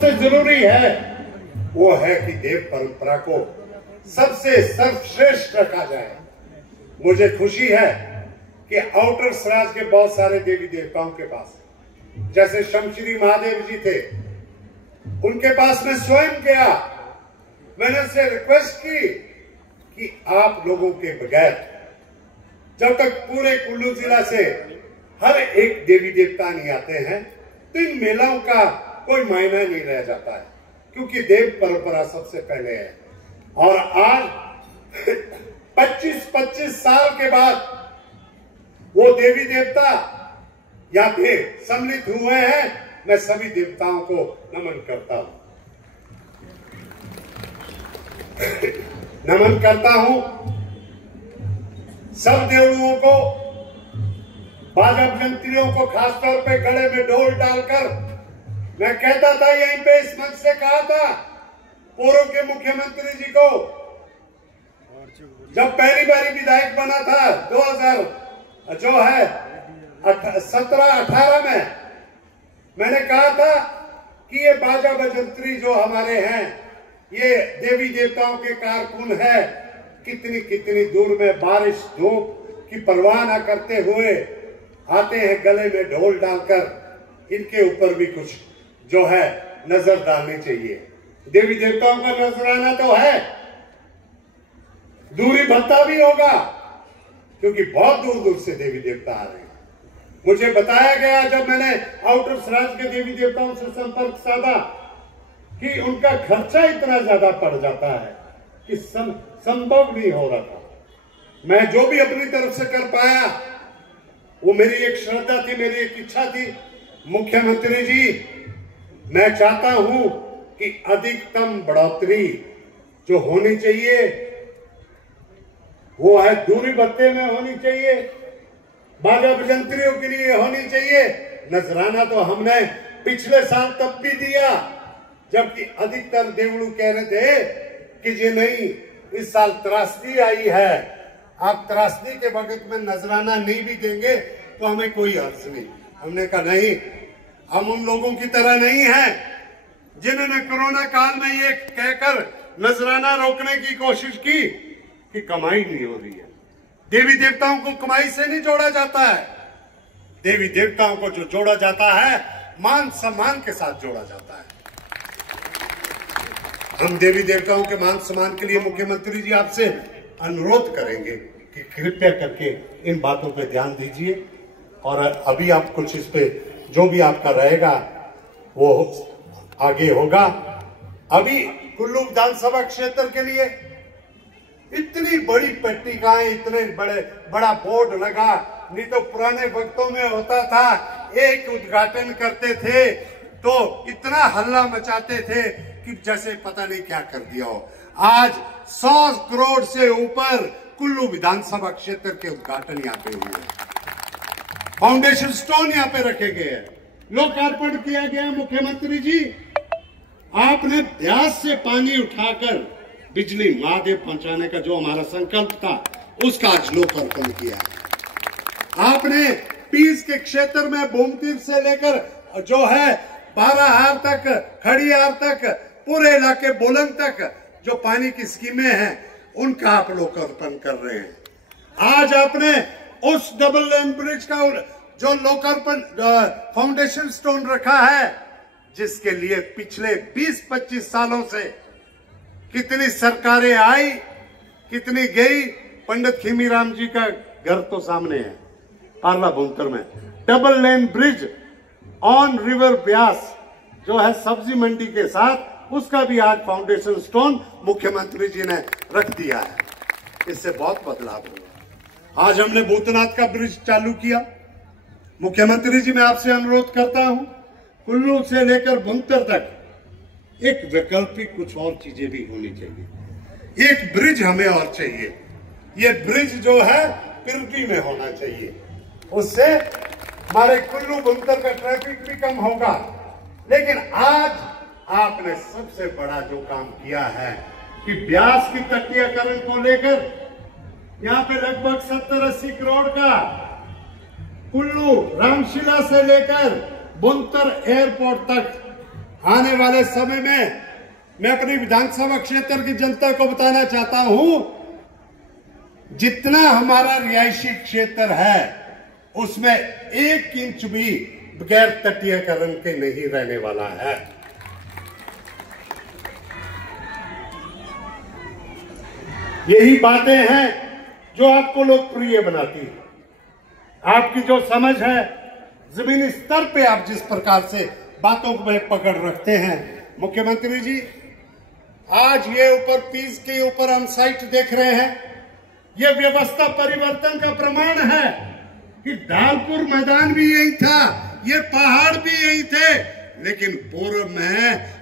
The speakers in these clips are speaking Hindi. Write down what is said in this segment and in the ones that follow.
सबसे जरूरी है वो है कि देव परंपरा को सबसे सर्वश्रेष्ठ रखा जाए। मुझे खुशी है कि आउटर सराज के बहुत सारे देवी देवताओं के पास, जैसे शमश्री महादेव जी थे, उनके पास मैं स्वयं गया। मैंने उनसे रिक्वेस्ट की कि आप लोगों के बगैर जब तक पूरे कुल्लू जिला से हर एक देवी देवता नहीं आते हैं तो इन मेलाओं का कोई मायना नहीं रह जाता है, क्योंकि देव परंपरा सबसे पहले है। और आज 25-25 साल के बाद वो देवी देवता यहाँ पे सम्मिलित हुए हैं। मैं सभी देवताओं को नमन करता हूं, नमन करता हूं सब देवलुओं को, बाजा बजंत्रियों को, खासतौर पे गले में ढोल डालकर। मैं कहता था यहीं पे इस मंच से कहा था पूर्व के मुख्यमंत्री जी को, जब पहली बारी विधायक बना था 2017-18 में, मैंने कहा था कि ये बाजा बजंत्री जो हमारे हैं ये देवी देवताओं के कारकुन है। कितनी कितनी दूर में बारिश धूप की परवाह न करते हुए आते हैं गले में ढोल डालकर। इनके ऊपर भी कुछ जो है नजर डालनी चाहिए। देवी देवताओं का नजराना तो है, दूरी भत्ता भी होगा, क्योंकि बहुत दूर दूर से देवी देवता आ रहे हैं। मुझे बताया गया जब मैंने आउटर सराज के देवी देवताओं से संपर्क साधा कि उनका खर्चा इतना ज्यादा पड़ जाता है कि संभव नहीं हो रहा था। मैं जो भी अपनी तरफ से कर पाया वो मेरी एक श्रद्धा थी, मेरी एक इच्छा थी। मुख्यमंत्री जी, मैं चाहता हूं कि अधिकतम बढ़ोतरी जो होनी चाहिए वो है दूरी भत्ते में होनी चाहिए, बाजा बजंत्रियों के लिए होनी चाहिए। नजराना तो हमने पिछले साल तब भी दिया, जबकि अधिकतर देवलू कह रहे थे कि जी नहीं, इस साल त्रासदी आई है, आप त्रासदी के वक्त में नजराना नहीं भी देंगे तो हमें कोई हर्ज नहीं। हमने कहा नहीं, हम उन लोगों की तरह नहीं हैं जिन्होंने कोरोना काल में ये कहकर नजराना रोकने की कोशिश की कि कमाई नहीं हो रही है। देवी देवताओं को कमाई से नहीं जोड़ा जाता है, देवी देवताओं को जो जोड़ा जाता है मान सम्मान के साथ जोड़ा जाता है। हम देवी देवताओं के मान सम्मान के लिए मुख्यमंत्री जी आपसे अनुरोध करेंगे कि कृपया करके इन बातों पे ध्यान दीजिए। और अभी आप कुछ इस पे जो भी आपका रहेगा वो आगे होगा। अभी कुल्लू विधानसभा क्षेत्र के लिए इतनी बड़ी पट्टिकाएं, इतने बड़ा बोर्ड लगा, नहीं तो पुराने वक्तों में होता था एक उद्घाटन करते थे तो इतना हल्ला मचाते थे कि जैसे पता नहीं क्या कर दिया हो। आज 100 करोड़ से ऊपर कुल्लू विधानसभा क्षेत्र के उद्घाटन यहाँ पे हुए, फाउंडेशन स्टोन यहाँ पे रखे गए हैं, लोकार्पण किया गया। मुख्यमंत्री जी, आपने ब्यास से पानी उठाकर बिजली महादेव पहुंचाने का जो हमारा संकल्प था उसका आज लोकार्पण किया। आपने पीस के क्षेत्र में भूमतीर्थ से लेकर जो है 12 तक, खड़ियार तक, पूरे इलाके बोलंग तक जो पानी की स्कीमें हैं उनका आप लोकार्पण कर रहे हैं। आज आपने उस डबल लेन ब्रिज का जो लोकार्पण फाउंडेशन स्टोन रखा है, जिसके लिए पिछले 20-25 सालों से कितनी सरकारें आई, कितनी गई। पंडित खीमीराम जी का घर तो सामने है पार्ला भूंतर में। Double lane bridge on river Beas जो है सब्जी मंडी के साथ, उसका भी आज फाउंडेशन स्टोन मुख्यमंत्री जी ने रख दिया है। इससे बहुत बदलाव हुआ। आज हमने भूतनाथ का ब्रिज चालू किया। मुख्यमंत्री जी, मैं आपसे अनुरोध करता हूं, कुल्लू से लेकर भुंतर तक एक वैकल्पिक कुछ और चीजें भी होनी चाहिए। एक ब्रिज हमें और चाहिए। ये ब्रिज जो है पिरडी में होना चाहिए, उससे हमारे कुल्लू भुंतर का ट्रैफिक भी कम होगा। लेकिन आज आपने सबसे बड़ा जो काम किया है कि ब्यास की तटीयकरण को लेकर यहाँ पे लगभग 70-80 करोड़ का, कुल्लू रामशिला से लेकर बुंतर एयरपोर्ट तक आने वाले समय में मैं अपनी विधानसभा क्षेत्र की जनता को बताना चाहता हूं, जितना हमारा रिहायशी क्षेत्र है उसमें 1 इंच भी बगैर तटीयकरण के नहीं रहने वाला है। यही बातें हैं जो आपको लोकप्रिय बनाती है। आपकी जो समझ है, जमीनी स्तर पे आप जिस प्रकार से बातों को में पकड़ रखते हैं, मुख्यमंत्री जी, आज ये ऊपर पीस के ऊपर हम साइट देख रहे हैं, ये व्यवस्था परिवर्तन का प्रमाण है कि ढालपुर मैदान भी यही था, ये पहाड़ भी यही थे, लेकिन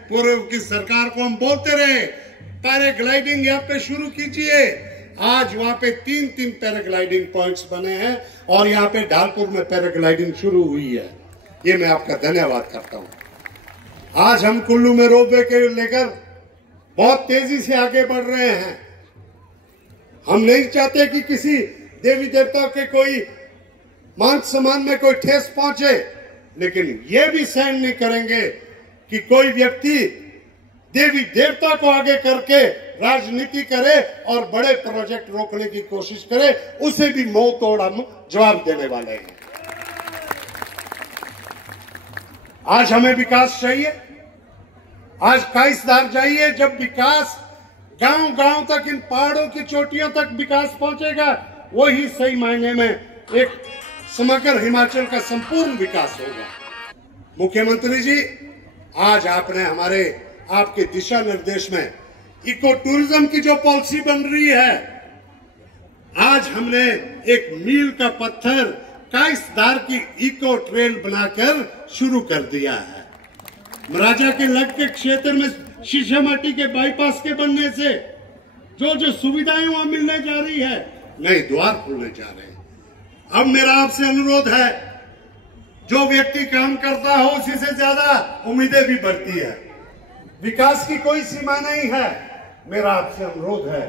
पूर्व की सरकार को हम बोलते रहे पैराग्लाइडिंग यहाँ पे शुरू कीजिए। आज वहां पे 3 पैराग्लाइडिंग पॉइंट्स बने हैं और यहाँ पे ढालपुर में पैराग्लाइडिंग शुरू हुई है। ये मैं आपका धन्यवाद करता हूं। आज हम कुल्लू में रोपवे के लेकर बहुत तेजी से आगे बढ़ रहे हैं। हम नहीं चाहते कि किसी देवी देवता के कोई मान सम्मान में कोई ठेस पहुंचे, लेकिन ये भी सहन नहीं करेंगे कि कोई व्यक्ति देवी देवता को आगे करके राजनीति करे और बड़े प्रोजेक्ट रोकने की कोशिश करे, उसे भी मुंह तोड़ हम जवाब देने वाले हैं। आज हमें विकास चाहिए, आज काइसदार चाहिए। जब विकास गांव-गांव तक, इन पहाड़ों की चोटियों तक विकास पहुंचेगा, वही सही मायने में एक समग्र हिमाचल का संपूर्ण विकास होगा। मुख्यमंत्री जी, आज आपने आपके दिशा निर्देश में इको टूरिज्म की जो पॉलिसी बन रही है, आज हमने एक मील का पत्थर काइसदार की इको ट्रेल बनाकर शुरू कर दिया है। महाराजा के लग के क्षेत्र में शीशामाटी के बाईपास के बनने से जो सुविधाएं वहां मिलने जा रही है, नए द्वार खुलने जा रहे हैं। अब मेरा आपसे अनुरोध है, जो व्यक्ति काम करता हो उसी से ज्यादा उम्मीदें भी बढ़ती है। विकास की कोई सीमा नहीं है। मेरा आपसे अनुरोध है,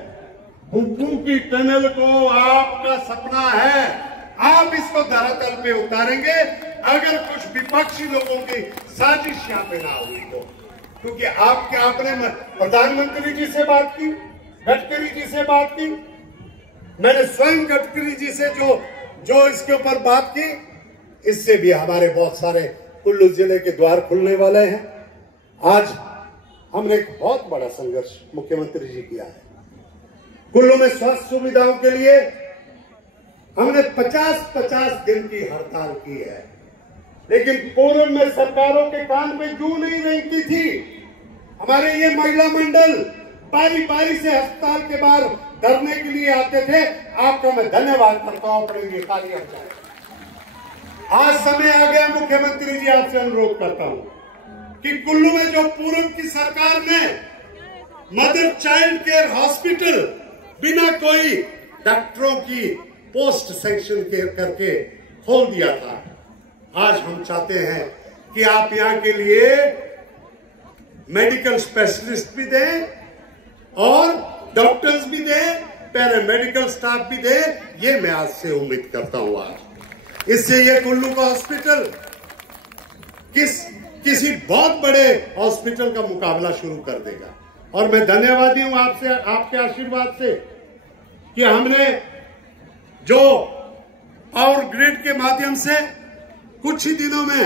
हुक्कू की टनल को आपका सपना है, आप इसको धरातल पे उतारेंगे अगर कुछ विपक्षी लोगों की साजिश यहाँ पे ना हुई तो। क्योंकि आपने प्रधानमंत्री जी से बात की, गडकरी जी से बात की, मैंने स्वयं गडकरी जी से जो इसके ऊपर बात की, इससे भी हमारे बहुत सारे कुल्लू जिले के द्वार खुलने वाले हैं। आज हमने एक बहुत बड़ा संघर्ष मुख्यमंत्री जी किया है। कुल्लू में स्वास्थ्य सुविधाओं के लिए हमने 50-50 दिन की हड़ताल की है, लेकिन पूर्व में सरकारों के कान पे जू नहीं रेंगती थी। हमारे ये महिला मंडल बारी बारी से अस्पताल के बाहर धरने के लिए आते थे। आपका मैं धन्यवाद करता हूं, अपने लिए तालियां बजाएं। आज समय आ गया मुख्यमंत्री जी, आपसे अनुरोध करता हूं कि कुल्लू में जो पूर्व की सरकार ने मदर चाइल्ड केयर हॉस्पिटल बिना कोई डॉक्टरों की पोस्ट सैंक्शन करके खोल दिया था, आज हम चाहते हैं कि आप यहाँ के लिए मेडिकल स्पेशलिस्ट भी दें और डॉक्टर्स भी दें, पैरामेडिकल स्टाफ भी दें। ये मैं आज से उम्मीद करता हूं। आज इससे ये कुल्लू का हॉस्पिटल किसी बहुत बड़े हॉस्पिटल का मुकाबला शुरू कर देगा। और मैं धन्यवादी हूं आपसे, आपके आशीर्वाद से, कि हमने जो पावर ग्रिड के माध्यम से कुछ ही दिनों में